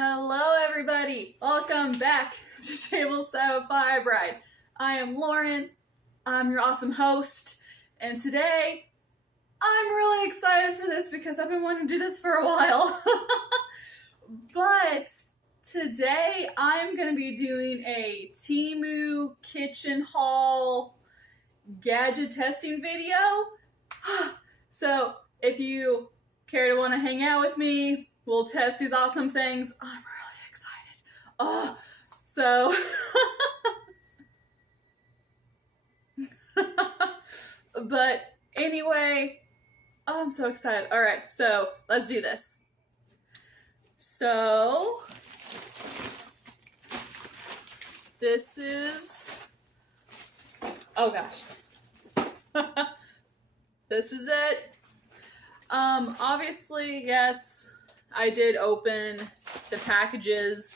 Hello everybody, welcome back to Table 5 Ride. I am Lauren, I'm your awesome host, and today I'm really excited for this because I've been wanting to do this for a while. But today I'm going to be doing a Temu kitchen haul gadget testing video. So if you care to want to hang out with me, we'll test these awesome things. I'm really excited. So but anyway, I'm so excited. All right, so let's do this. So this is, oh gosh. This is it. Obviously, yes, I did open the packages.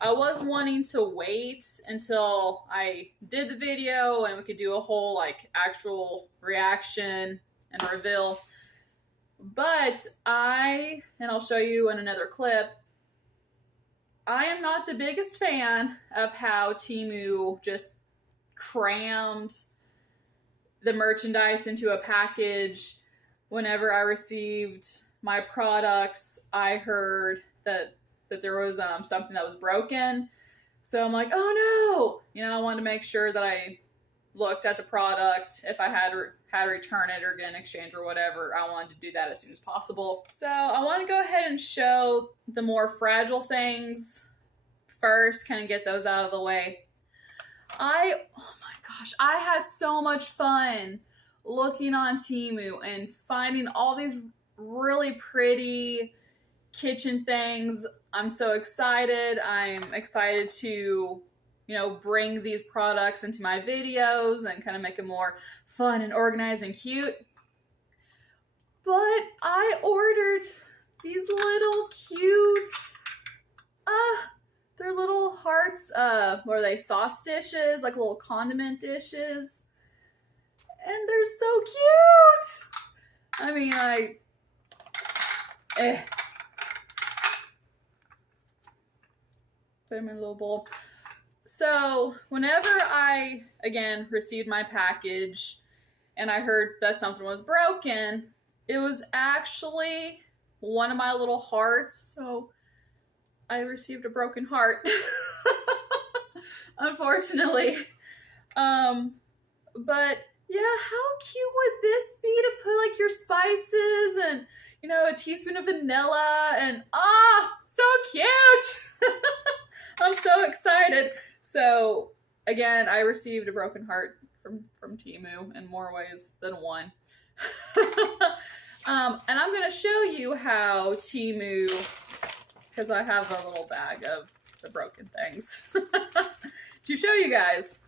I was wanting to wait until I did the video and we could do a whole actual reaction and reveal. But and I'll show you in another clip, I am not the biggest fan of how Temu just crammed the merchandise into a package. Whenever I received my products, I heard that there was something that was broken. So I'm like, oh no! I wanted to make sure that I looked at the product. If I had to return it or get an exchange or whatever, I wanted to do that as soon as possible. So I want to go ahead and show the more fragile things first, kind of get those out of the way. Oh my gosh, I had so much fun looking on Temu and finding all these really pretty kitchen things. I'm so excited. I'm excited to, bring these products into my videos and kind of make them more fun and organized and cute. But I ordered these little cute, they're little hearts, what are they, sauce dishes, like little condiment dishes. And they're so cute! I mean, put them in a little bowl. So, whenever I, again, received my package and I heard that something was broken, it was actually one of my little hearts. So, I received a broken heart. Unfortunately. But yeah, how cute would this be to put your spices and, a teaspoon of vanilla and, so cute! I'm so excited. So again, I received a broken heart from Temu in more ways than one. And I'm going to show you how Temu, because I have a little bag of the broken things to show you guys.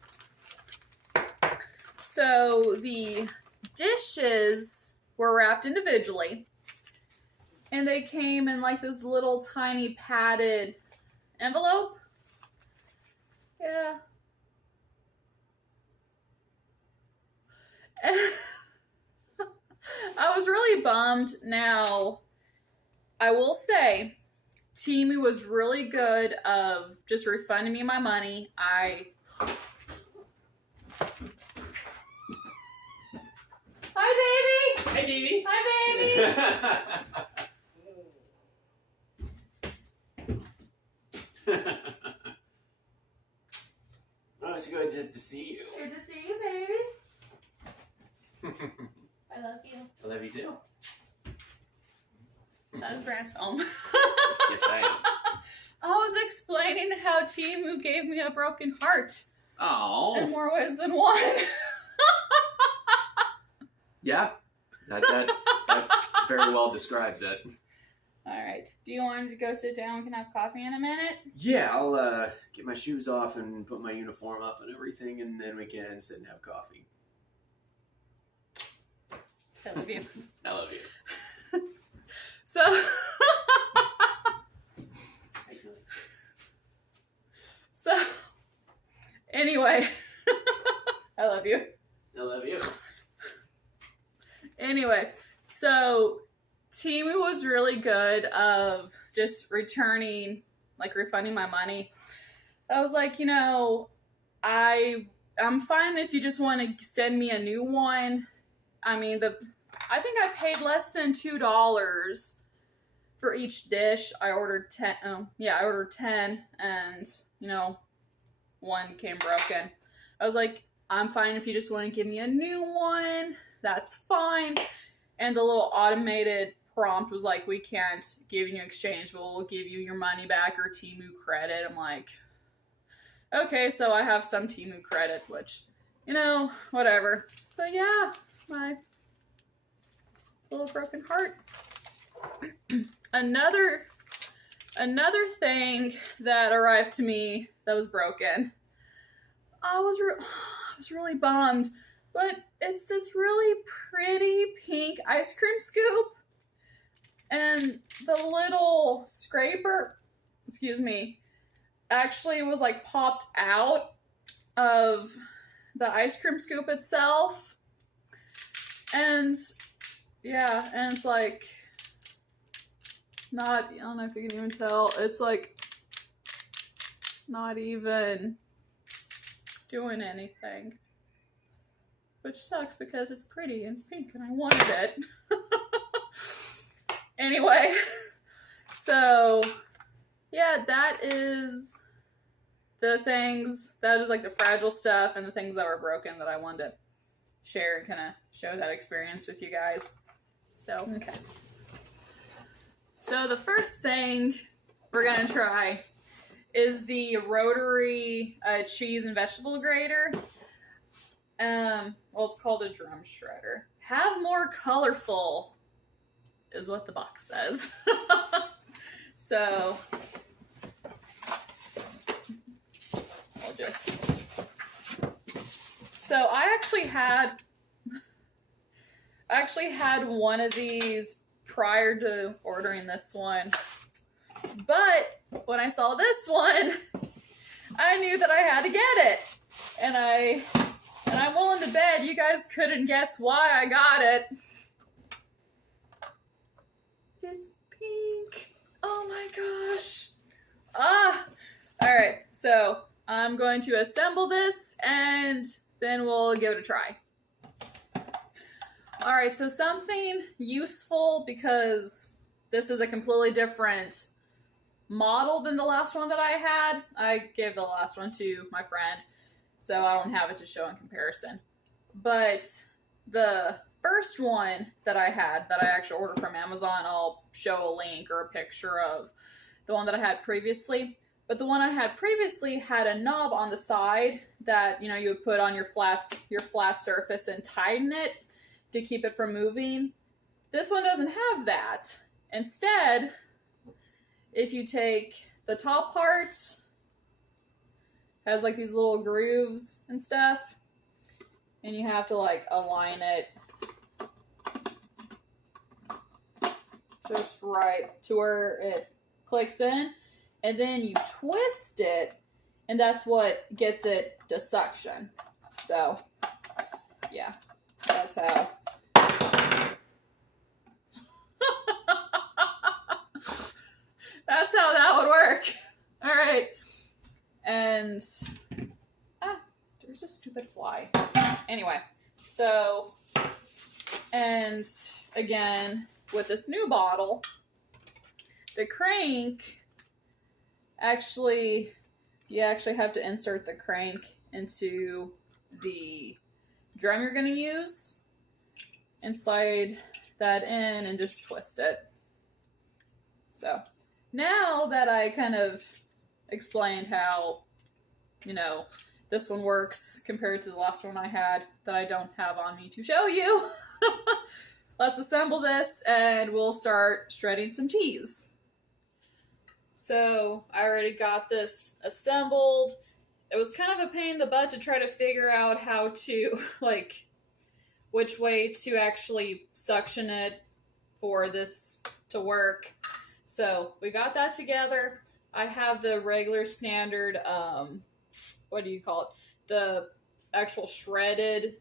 So the dishes were wrapped individually and they came in this little tiny padded envelope. Yeah. I was really bummed. Now, I will say, Temu was really good of just refunding me my money. Hi, baby! Hey, Dee. Hi, baby! Oh, it's good to see you. Good to see you, baby. I love you. I love you too. That was Grant's home. Yes, I am. I was explaining how Temu gave me a broken heart. Oh. In more ways than one. Yeah, that very well describes it. All right. Do you want to go sit down? We can have coffee in a minute. Yeah, I'll get my shoes off and put my uniform up and everything, and then we can sit and have coffee. I love you. I love you. So, anyway, I love you. I love you. Anyway, so Temu was really good of just returning, like refunding my money. I was like, you know, I'm fine if you just want to send me a new one. I mean, I think I paid less than $2 for each dish. I ordered 10. I ordered 10, and you know, one came broken. I was like, I'm fine if you just want to give me a new one. That's fine. And the little automated prompt was like, we can't give you an exchange, but we'll give you your money back or Temu credit. I'm like, okay, so I have some Temu credit, which, you know, whatever. But yeah, my little broken heart. Another thing that arrived to me that was broken. I was really bummed, but it's this really pretty pink ice cream scoop, and the little scraper, excuse me, actually was like popped out of the ice cream scoop itself. And yeah, and it's like not, I don't know if you can even tell, it's like not even doing anything, which sucks because it's pretty and it's pink and I wanted it. Anyway, so yeah, that is the things, that is like the fragile stuff and the things that were broken that I wanted to share and kind of show that experience with you guys. So, okay. So the first thing we're going to try is the rotary cheese and vegetable grater. Well, it's called a drum shredder. Have more colorful is what the box says. So I'll just, so I actually had one of these prior to ordering this one, but when I saw this one, I knew that I had to get it, and I'm willing to bet you guys couldn't guess why I got it. It's pink. Oh my gosh. All right, so I'm going to assemble this and then we'll give it a try. All right, so something useful, because this is a completely different model than the last one that I had. I gave the last one to my friend, so I don't have it to show in comparison. But the first one that I had, that I actually ordered from Amazon, I'll show a link or a picture of the one that I had previously. But the one I had previously had a knob on the side that, you know, you would put on your flat surface and tighten it to keep it from moving. This one doesn't have that. Instead, if you take the top parts, has like these little grooves and stuff, and you have to like align it just right to where it clicks in, and then you twist it, and that's what gets it to suction. So yeah, that's how. That's how that would work. All right. And there's a stupid fly. Anyway, so, and again, with this new bottle, the crank, you actually have to insert the crank into the drum you're going to use and slide that in and just twist it. So now that I kind of explained how, you know, this one works compared to the last one I had that I don't have on me to show you, let's assemble this and we'll start shredding some cheese. So I already got this assembled. It was kind of a pain in the butt to try to figure out how to, like, which way to actually suction it for this to work. So we got that together. I have the regular standard, what do you call it? The actual shredded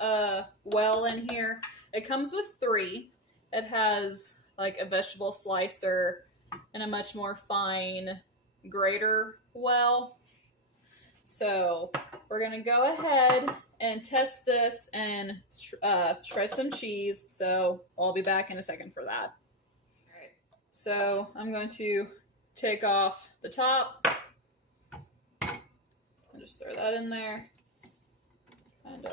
well in here. It comes with 3. It has like a vegetable slicer and a much more fine grater well. So we're gonna go ahead and test this and shred some cheese. So I'll be back in a second for that. All right. So I'm going to take off the top. I'll just throw that in there. And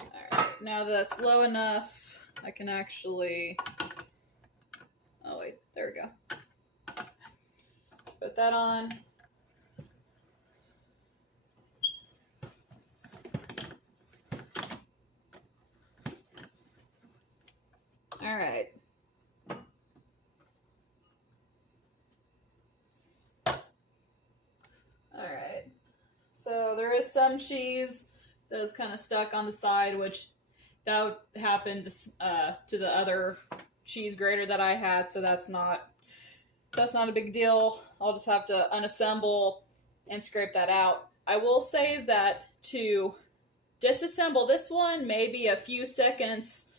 Alright, now that's low enough, I can actually, oh wait, there we go. Put that on. Alright. Alright. So there is some cheese that is kind of stuck on the side, which that happened to the other cheese grater that I had, so that's not a big deal. I'll just have to unassemble and scrape that out. I will say that to disassemble this one, maybe a few seconds,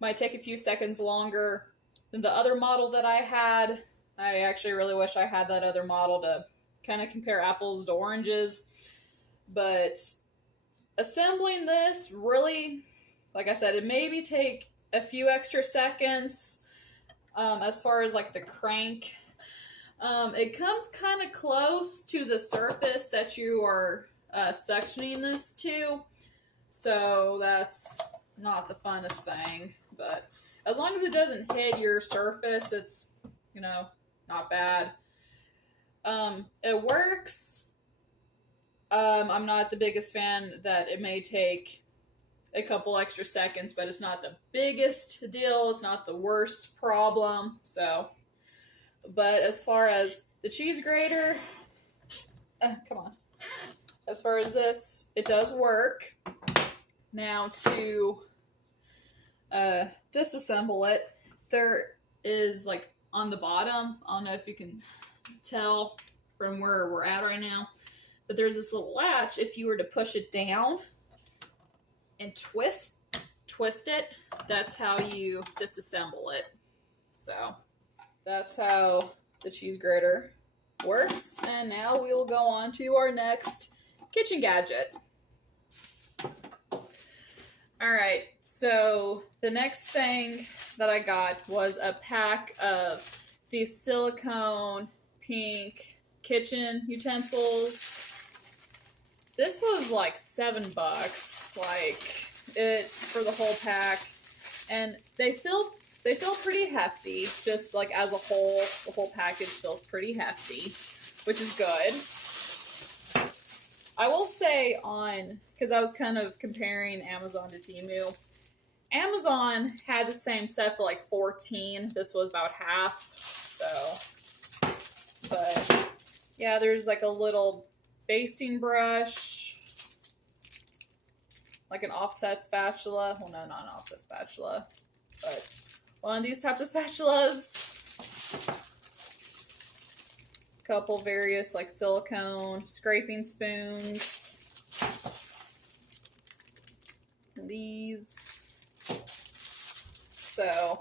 might take a few seconds longer than the other model that I had. I actually really wish I had that other model to kind of compare apples to oranges. But assembling this really, like I said, it maybe take a few extra seconds. As far as like the crank, it comes kind of close to the surface that you are suctioning this to, so that's not the funnest thing, but as long as it doesn't hit your surface, it's, you know, not bad. It works. I'm not the biggest fan that it may take a couple extra seconds, but it's not the biggest deal. It's not the worst problem. So, but as far as the cheese grater, come on. As far as this, it does work. Now to disassemble it, there is like on the bottom, I don't know if you can tell from where we're at right now, but there's this little latch. If you were to push it down and twist it, that's how you disassemble it. So that's how the cheese grater works. And now we will go on to our next kitchen gadget. All right, so the next thing that I got was a pack of these silicone pink kitchen utensils. This was like $7, like it for the whole pack, and they feel pretty hefty. Just like as a whole, the whole package feels pretty hefty, which is good. I will say because I was kind of comparing Amazon to Temu. Amazon had the same set for like $14. This was about half. So, but yeah, there's like a little basting brush, like an offset spatula. Well, no, not an offset spatula, but one of these types of spatulas. A couple various like silicone scraping spoons. And these. So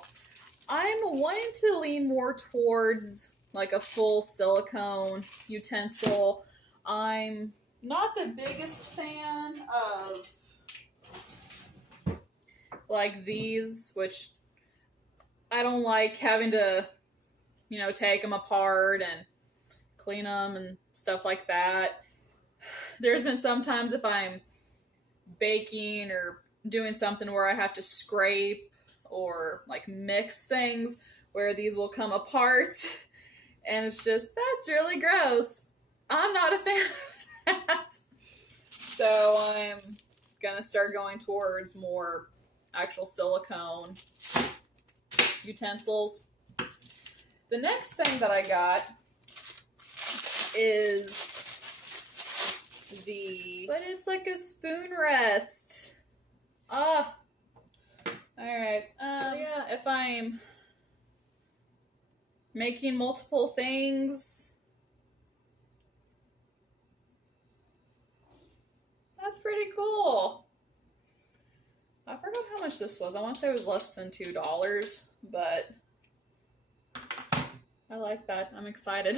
I'm wanting to lean more towards like a full silicone utensil. I'm not the biggest fan of like these, which I don't like having to, you know, take them apart and clean them and stuff like that. There's been some times if I'm baking or doing something where I have to scrape or like mix things where these will come apart, and it's just, that's really gross. I'm not a fan of that. So I'm gonna start going towards more actual silicone utensils. The next thing that I got is but it's like a spoon rest. Alright. Yeah, if I'm making multiple things, that's pretty cool. I forgot how much this was. I want to say it was less than $2, but I like that. I'm excited.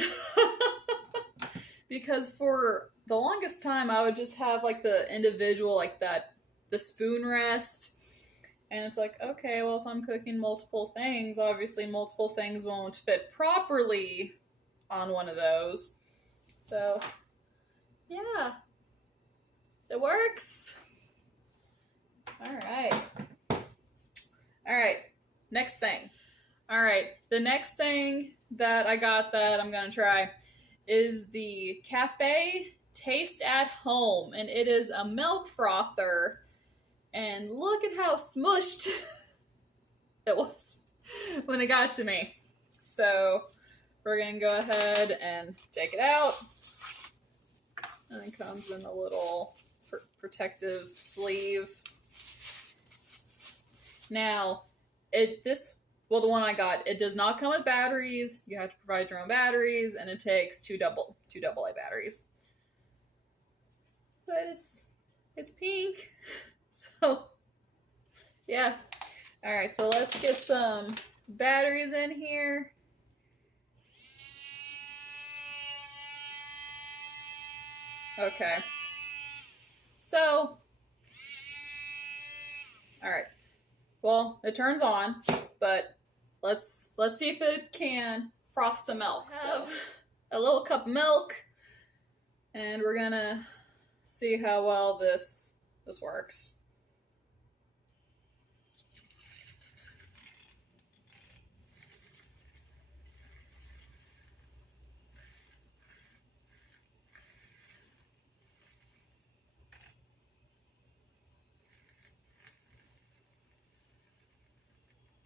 Because for the longest time, I would just have like the individual, like the spoon rest. And it's like, okay, well, if I'm cooking multiple things, obviously multiple things won't fit properly on one of those. So, yeah, it works. All right. All right, next thing. All right, the next thing that I got that I'm gonna try is the Cafe Taste at Home, and it is a milk frother. And look at how smushed it was when it got to me. So we're gonna go ahead and take it out. And it comes in a little protective sleeve. Now, the one I got, it does not come with batteries. You have to provide your own batteries, and it takes two AA batteries. But it's pink. So, yeah. All right, so let's get some batteries in here. Okay. So, all right. Well, it turns on, but let's see if it can froth some milk. So, a little cup of milk, and we're gonna see how well this works.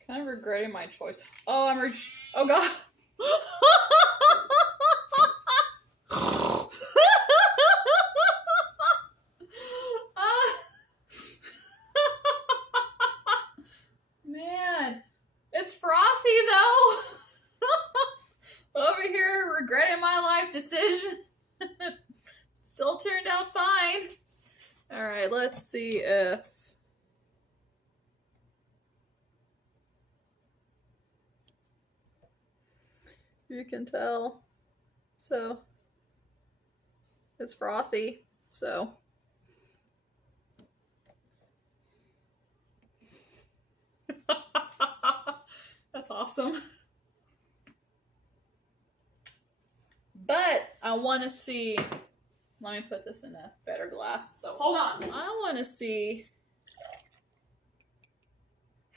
Kind of regretting my choice. Oh, oh god. Man, it's frothy though. Over here regretting my life decision. Still turned out fine. All right, let's see if you can tell. So it's frothy. So that's awesome. But I want to see, let me put this in a better glass. So hold on. I want to see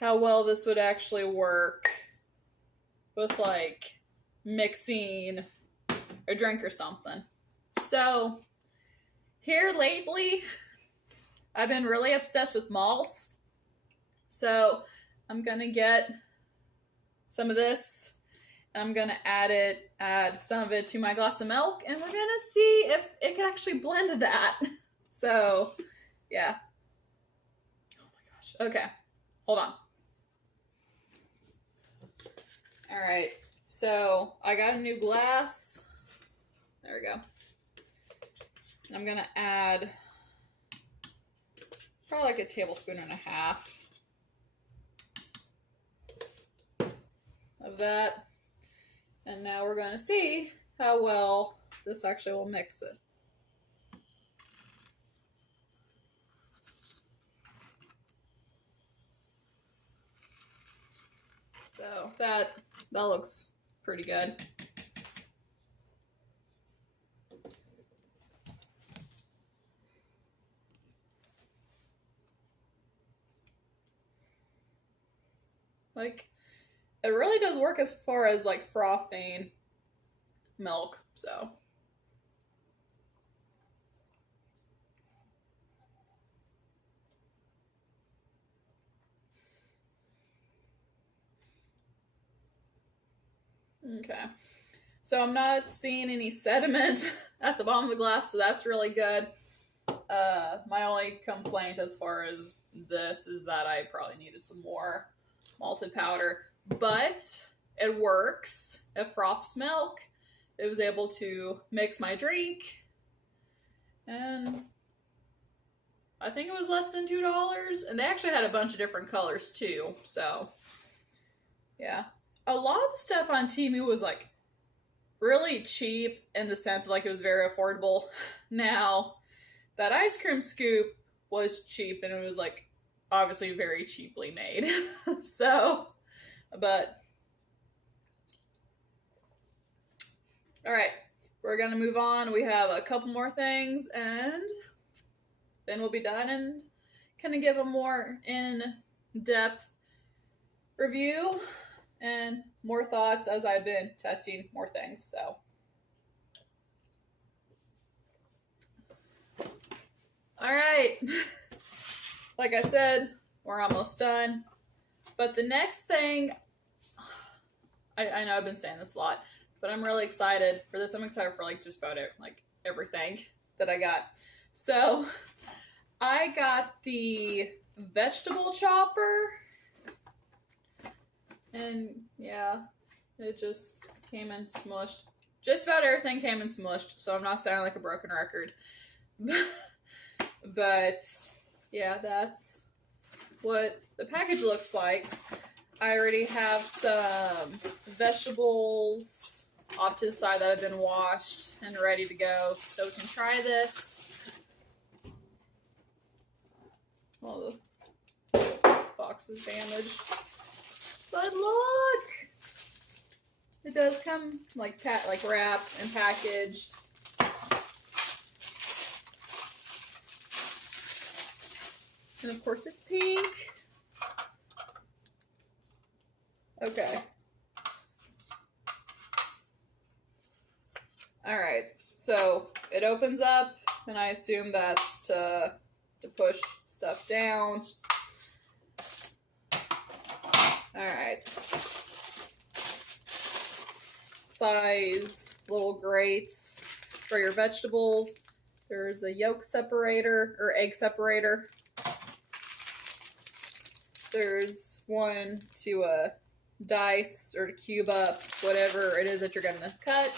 how well this would actually work with like mixing a drink or something. So here lately, I've been really obsessed with malts. So I'm gonna get some of this, and I'm gonna add some of it to my glass of milk, and we're gonna see if it can actually blend that. So yeah. Oh my gosh. Okay. Hold on. All right. So I got a new glass. There we go. And I'm gonna add probably like a tablespoon and a half of that. And now we're gonna see how well this actually will mix it. So that looks pretty good. Like, it really does work as far as like frothing milk, so. Okay. So I'm not seeing any sediment at the bottom of the glass, so that's really good. My only complaint as far as this is that I probably needed some more malted powder, but it works. It froths milk. It was able to mix my drink, and I think it was less than $2. And they actually had a bunch of different colors too. So, yeah. A lot of the stuff on Temu was like really cheap in the sense of like it was very affordable. Now, that ice cream scoop was cheap and it was like obviously very cheaply made. So, but all right, we're gonna move on. We have a couple more things and then we'll be done and kind of give a more in-depth review and more thoughts as I've been testing more things. So, all right. Like I said, we're almost done. But the next thing, I know I've been saying this a lot, but I'm really excited for this. I'm excited for like just about everything that I got. So I got the vegetable chopper. And yeah, it just came in smushed. Just about everything came in smushed, so I'm not sounding like a broken record. But yeah, that's what the package looks like. I already have some vegetables off to the side that have been washed and ready to go, so we can try this. Oh, the box is damaged. But look! It does come like wrapped and packaged. And of course it's pink. Okay. Alright, so it opens up, and I assume that's to push stuff down. Alright. Size little grates for your vegetables. There's a yolk separator, or egg separator. There's one to dice or to cube up whatever it is that you're going to cut.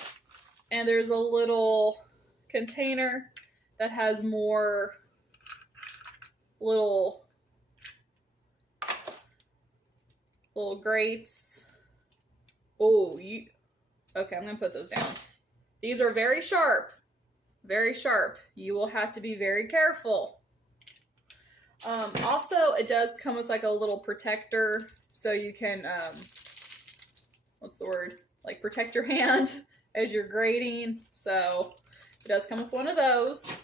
And there's a little container that has more little grates. Oh, okay, I'm going to put those down. These are very sharp. Very sharp. You will have to be very careful. Also, it does come with like a little protector so you can, what's the word? Like protect your hand as you're grating. So it does come with one of those.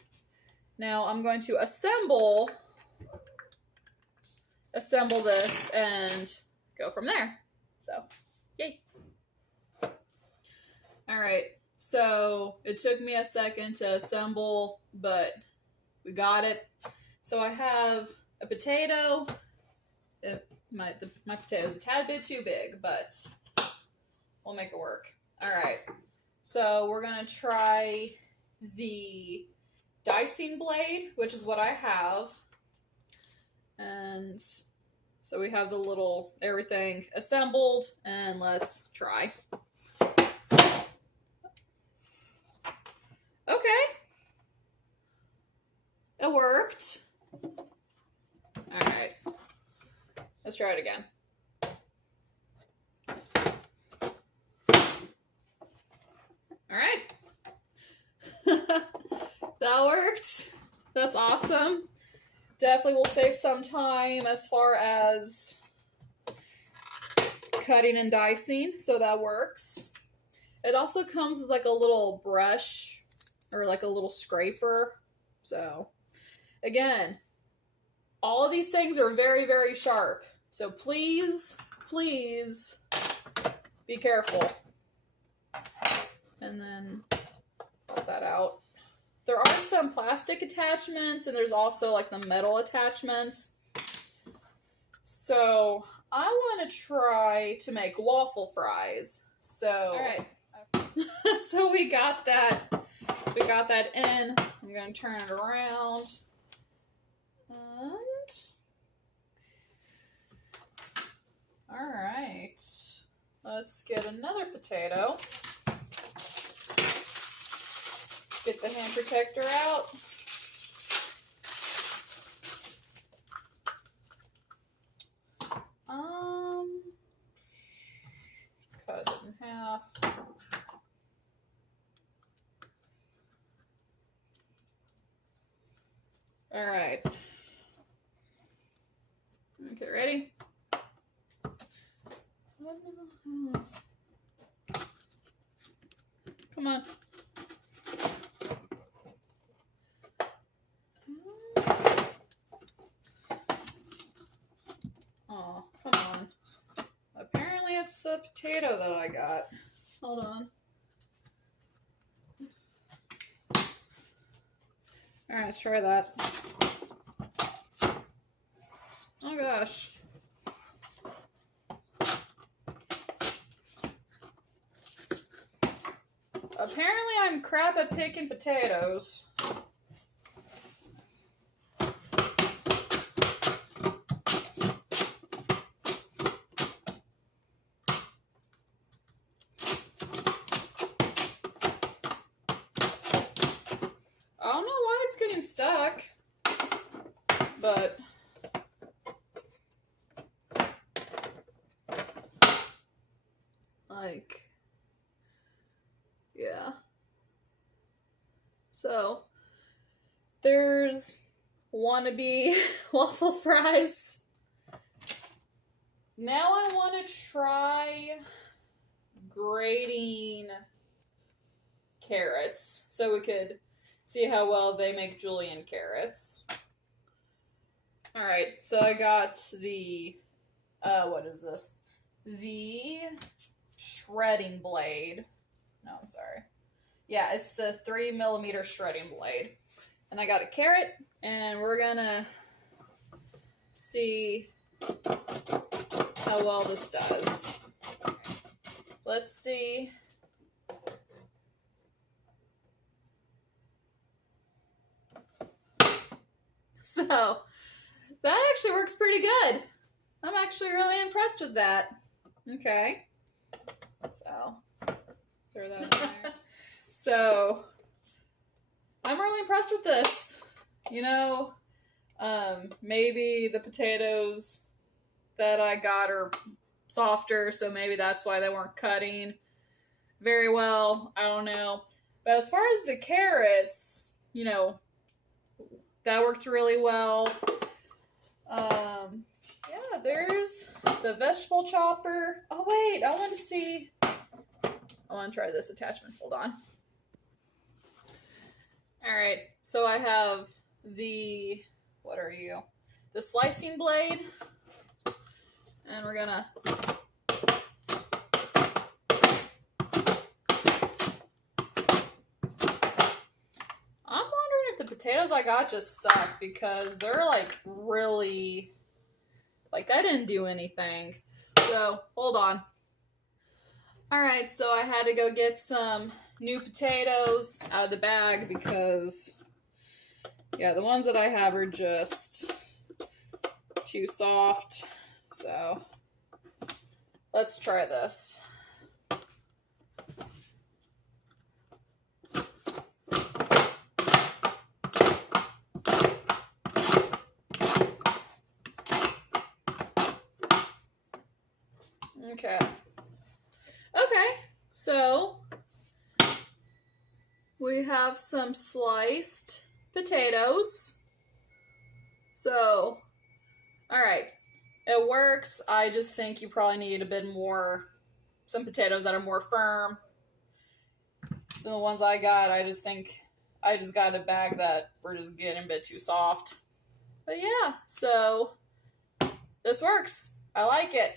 Now I'm going to assemble this and go from there. So, yay. All right. So it took me a second to assemble, but we got it. So I have a potato. My potato is a tad bit too big, but we'll make it work. All right. So we're going to try the dicing blade, which is what I have. And so we have the little everything assembled, and let's try. Okay. It worked. All right. Let's try it again. All right. That worked. That's awesome. Definitely will save some time as far as cutting and dicing, so that works. It also comes with like a little brush or like a little scraper. So again, all of these things are very, very sharp. So please, please be careful. And then put that out. There are some plastic attachments, and there's also like the metal attachments. So I want to try to make waffle fries. So, all right. So we got that in. I'm going to turn it around. And all right. Let's get another potato. Get the hand protector out. off. All right. Okay, ready? Come on. Oh, come on. Apparently it's the potato that I got. Hold on. Alright, let's try that. Oh gosh. Apparently I'm crap at picking potatoes. I don't know why it's getting stuck, but like, yeah. So, there's wannabe waffle fries. Now I want to try grating carrots so we could see how well they make julienne carrots. Alright, so I got the, what is this? The shredding blade. No, I'm sorry. Yeah, it's the 3mm shredding blade. And I got a carrot, and we're gonna see how well this does. Let's see. So, that actually works pretty good. I'm actually really impressed with that. Okay. So, throw that in there. So, I'm really impressed with this. You know, maybe the potatoes that I got are softer, so maybe that's why they weren't cutting very well. I don't know. But as far as the carrots, you know, that worked really well. Yeah, there's the vegetable chopper. Oh, wait, I want to see. I want to try this attachment. Hold on. All right, so I have the, what are you? The slicing blade. And we're gonna I'm wondering if the potatoes I got just suck because they're like really, like that didn't do anything. So, hold on. Alright, so I had to go get some new potatoes out of the bag because, yeah, the ones that I have are just too soft. So, let's try this. Okay. Okay, so we have some sliced potatoes. So, alright. It works. I just think you probably need a bit more, some potatoes that are more firm than the ones I got. I just think I just got a bag that were just getting a bit too soft. But yeah, so this works. I like it.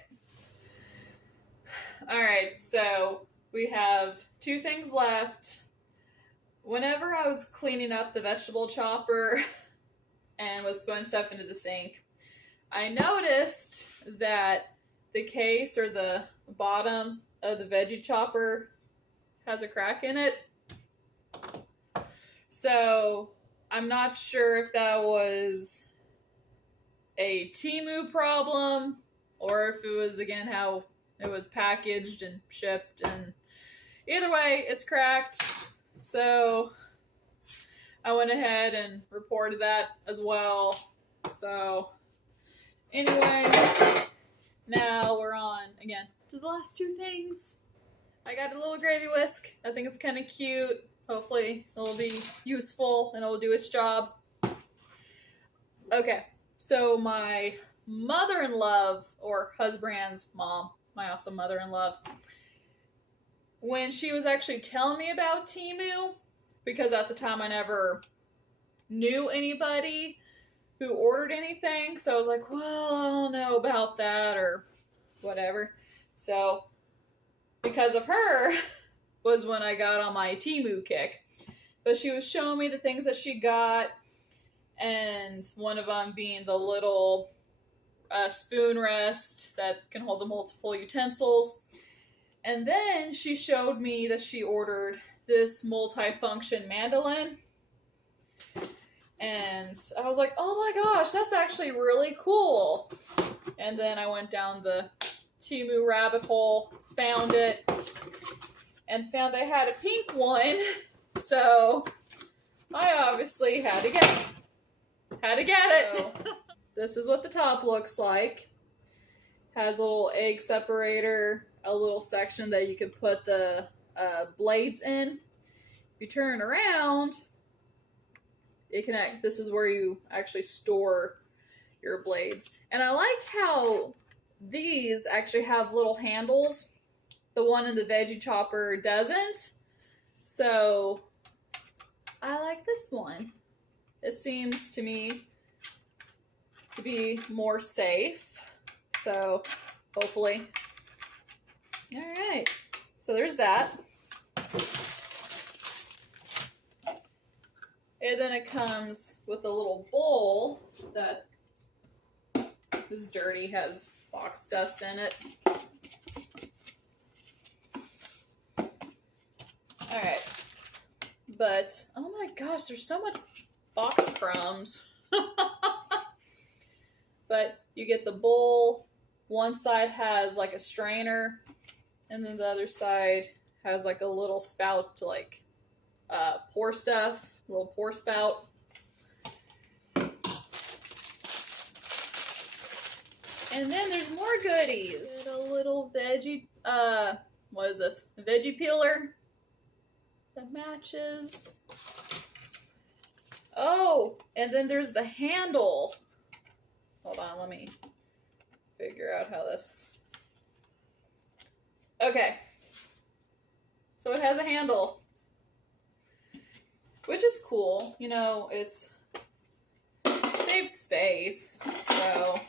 Alright, so we have two things left. Whenever I was cleaning up the vegetable chopper and was putting stuff into the sink, I noticed that the case or the bottom of the veggie chopper has a crack in it. So I'm not sure if that was a Temu problem or if it was, again, how it was packaged and shipped. And either way, it's cracked. So I went ahead and reported that as well. So anyway, now we're on, again, to the last two things. I got a little gravy whisk. I think it's kind of cute. Hopefully it'll be useful and it'll do its job. Okay, so my mother-in-law, or husband's mom, my awesome mother-in-law, when she was actually telling me about Temu, because at the time I never knew anybody who ordered anything, so I was like, well, I don't know about that or whatever. So because of her was when I got on my Temu kick. But she was showing me the things that she got, and one of them being the little spoon rest that can hold the multiple utensils. And then she showed me that she ordered this multi-function mandolin. And I was like, oh my gosh, that's actually really cool. And then I went down the Temu rabbit hole, found it, and found they had a pink one. So I obviously had to get it. So, this is what the top looks like. Has a little egg separator, a little section that you can put the blades in. If you turn around, this is where you actually store your blades. And I like how these actually have little handles. The one in the veggie chopper doesn't. So I like this one. It seems to me to be more safe. So hopefully. All right. So there's that. And then it comes with a little bowl that is dirty, has box dust in it. All right. But, oh my gosh, there's so much box crumbs. But you get the bowl. One side has like a strainer, and then the other side has like a little spout to like pour stuff, a little pour spout. And then there's more goodies. Get a little veggie, what is this? A veggie peeler that matches. Oh, and then there's the handle. Hold on, let me figure out how this... Okay. So it has a handle, which is cool. You know, it's saves space, so...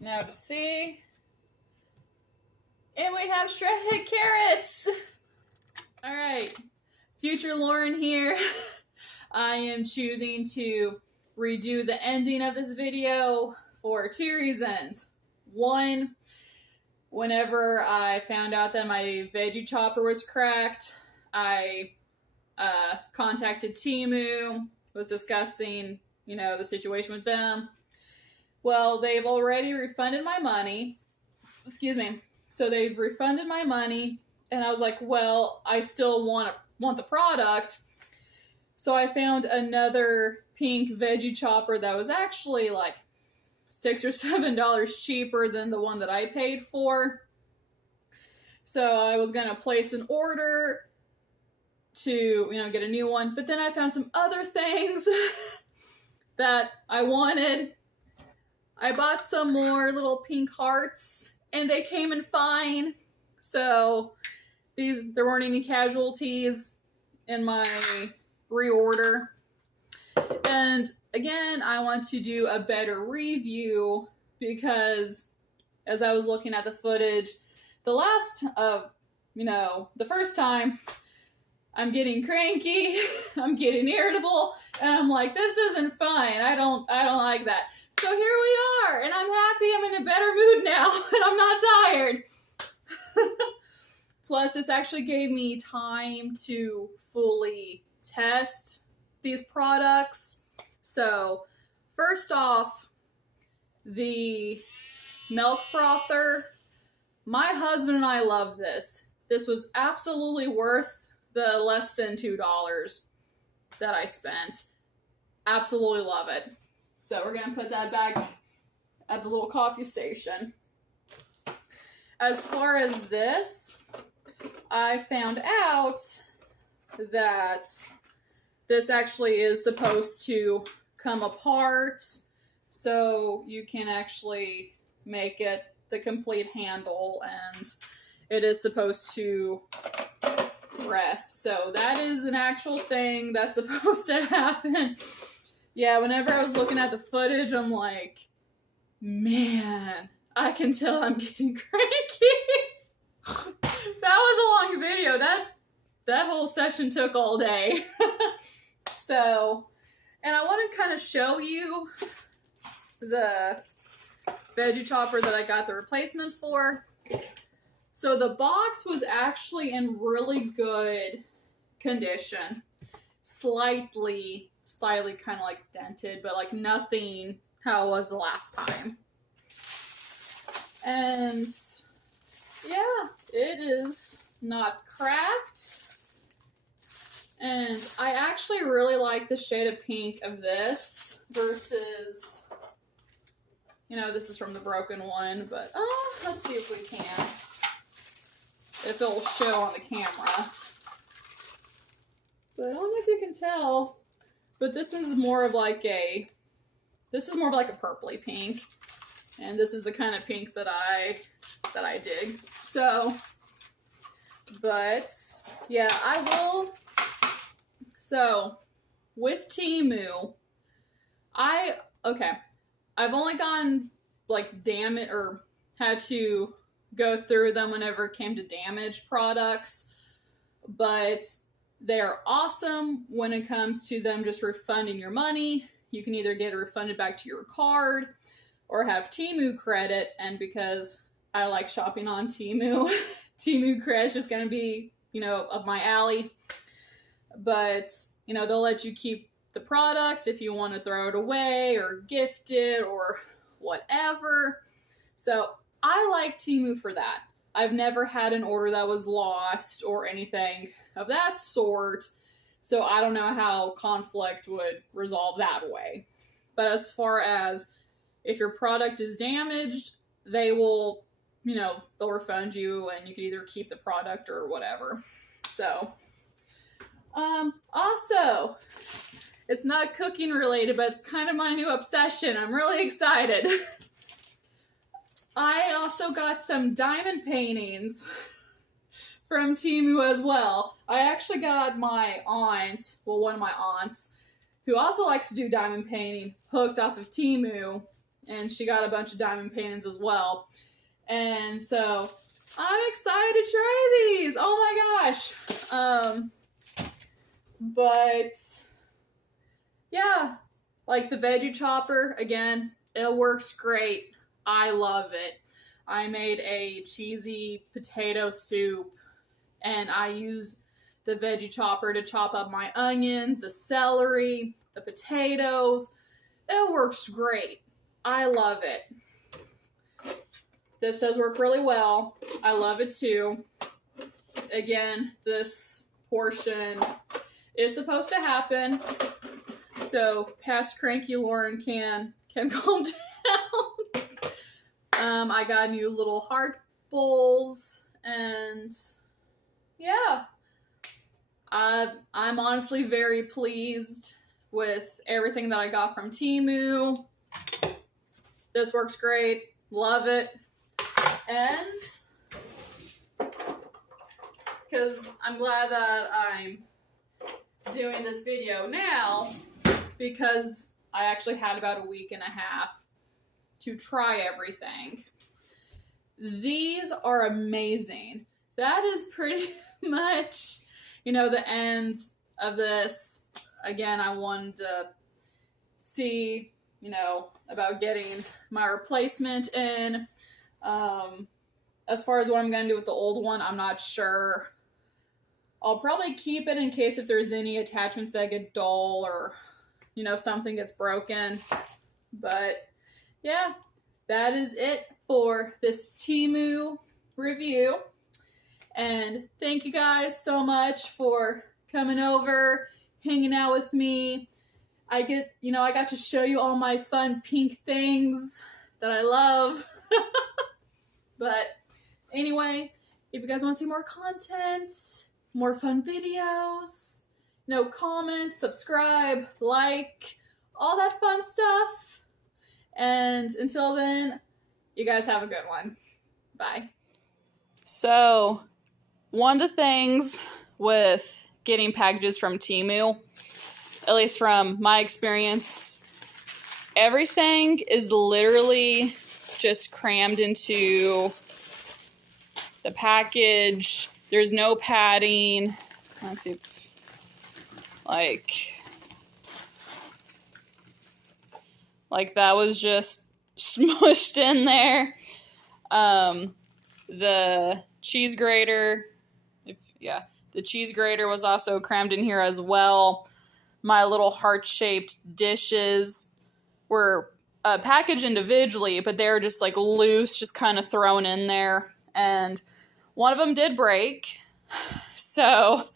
Now to see. And we have shredded carrots. All right. Future Lauren here. I am choosing to redo the ending of this video for two reasons. One, whenever I found out that my veggie chopper was cracked, I contacted Temu, was discussing, you know, the situation with them. Well, they've already refunded my money. Excuse me. So they've refunded my money, and I was like, well, I still want the product. So I found another pink veggie chopper that was actually like $6 or $7 cheaper than the one that I paid for. So I was gonna place an order to, you know, get a new one, but then I found some other things that I wanted. I bought some more little pink hearts, and they came in fine. So there weren't any casualties in my reorder. And again, I want to do a better review because as I was looking at the footage, the first time, I'm getting cranky, I'm getting irritable, and I'm like, this isn't fine. I don't like that. So here we are, and I'm happy. I'm in a better mood now, and I'm not tired. Plus, this actually gave me time to fully test these products. So, first off, the milk frother. My husband and I love this. This was absolutely worth the less than $2 that I spent. Absolutely love it. So we're going to put that back at the little coffee station. As far as this, I found out that this actually is supposed to come apart, so you can actually make it the complete handle, and it is supposed to rest. So that is an actual thing that's supposed to happen. Yeah, whenever I was looking at the footage, I'm like, man, I can tell I'm getting cranky. That was a long video. That whole session took all day. So, and I want to kind of show you the veggie chopper that I got the replacement for. So the box was actually in really good condition. Slightly kind of like dented, but like nothing how it was the last time. And yeah, it is not cracked. And I actually really like the shade of pink of this versus, you know, this is from the broken one, but let's see if we can. If it'll show on the camera. But I don't know if you can tell, but this is more of like a purpley pink. And this is the kind of pink that I dig. So, but yeah, I will. So with Temu, I've only gone like damage or had to go through them whenever it came to damaged products, but they're awesome when it comes to them just refunding your money. You can either get it refunded back to your card or have Temu credit, and because I like shopping on Temu, Temu credit's just gonna be, you know, up my alley. But, you know, they'll let you keep the product if you want to throw it away or gift it or whatever. So I like Temu for that. I've never had an order that was lost or anything of that sort, so I don't know how conflict would resolve that way. But as far as if your product is damaged, they will, you know, they'll refund you and you can either keep the product or whatever. So, also, it's not cooking related, but it's kind of my new obsession. I'm really excited. I also got some diamond paintings from Temu as well. I actually got my aunt, well, one of my aunts, who also likes to do diamond painting, hooked off of Temu, and she got a bunch of diamond paintings as well. And so I'm excited to try these. Oh my gosh. But yeah, like the veggie chopper, again, it works great. I love it. I made a cheesy potato soup, and I used the veggie chopper to chop up my onions, the celery, the potatoes. It works great. I love it. This does work really well. I love it too. Again, this portion is supposed to happen, so past cranky Lauren can calm down. I got new little heart bowls, and yeah, I'm honestly very pleased with everything that I got from Temu. This works great. Love it. And because I'm glad that I'm doing this video now, because I actually had about a week and a half to try everything. These are amazing. That is pretty much, you know, the end of this. Again, I wanted to see, you know, about getting my replacement in. As far as what I'm going to do with the old one, I'm not sure. I'll probably keep it in case if there's any attachments that get dull or, you know, something gets broken. But yeah, that is it for this Temu review. And thank you guys so much for coming over, hanging out with me. I got to show you all my fun pink things that I love. But anyway, if you guys want to see more content, more fun videos, comment, subscribe, like, all that fun stuff. And until then, you guys have a good one. Bye. So, one of the things with getting packages from Temu, at least from my experience, everything is literally just crammed into the package. There's no padding. Let's see. Like that was just smushed in there. The cheese grater, the cheese grater was also crammed in here as well. My little heart-shaped dishes were packaged individually, but they were just like loose, just kind of thrown in there. And one of them did break. So,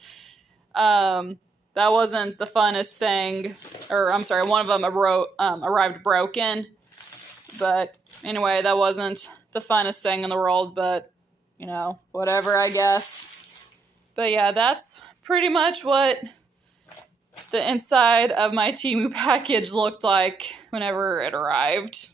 that wasn't the funnest thing. Or, I'm sorry, one of them arrived broken. But anyway, that wasn't the funnest thing in the world, but, whatever, I guess. But yeah, that's pretty much what the inside of my Temu package looked like whenever it arrived.